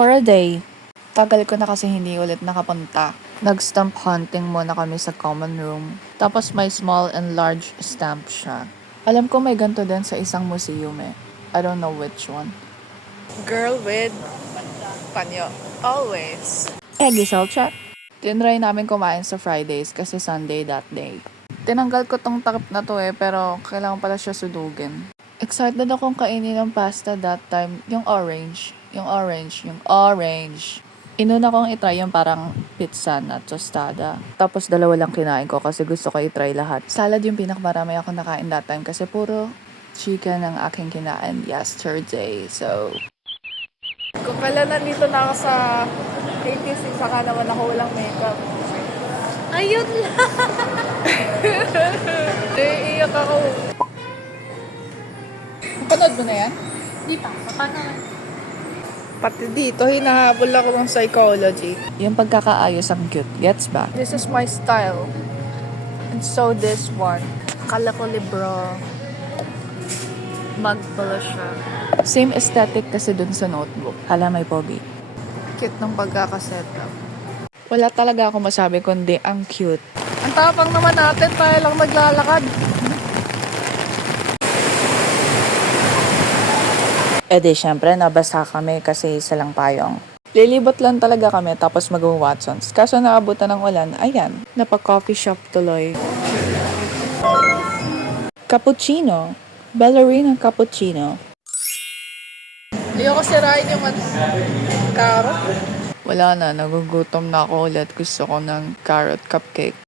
for a day. Tagal ko na kasi hindi ulit nakapunta. Nag-stamp hunting muna kami sa common room. Tapos may small and large stamp siya. Alam ko may ganito din sa isang museum eh. I don't know which one. Girl with panyo. Always. Eggy check. Tinry namin kumain sa Fridays kasi Sunday that day. Tinanggal ko tong takip na to eh, pero kailangan pala siya sudugin. Excited akong kainin ng pasta that time. Yung orange. Inuna kong itry yung parang pizza na tostada. Tapos dalawa lang kinain ko kasi gusto ko itry lahat. Salad yung pinakamarami ako nakain that time kasi puro chicken ang aking kinain yesterday. So, Kung kala nandito na ako sa 86, saka naman ako walang makeup. Ayun lang! Iiyak ako. panood mo na yan? Di pa. Paano? Pati dito, hinahabol ako ng psychology. Yung pagkakaayos ang cute. Gets ba? This is my style. And so this one. Akala ko libro. Mug pala siya. Same aesthetic kasi dun sa notebook. Hala, may pogi. Cute ng pagkakasetup. Wala talaga ako masabi kundi ang cute. Ang tapang naman natin, tayo lang naglalakad. Eh di, syempre, nabasa kami kasi isa lang payong. Lilibot lang talaga kami tapos mag-Watsons. Kaso naabutan ng ulan, ayan, napag-coffee shop tuloy. Cappuccino. Ballerina cappuccino. Ayoko sirain yung carrot. Wala na, nagugutom na ako ulit. Gusto ko ng carrot cupcake.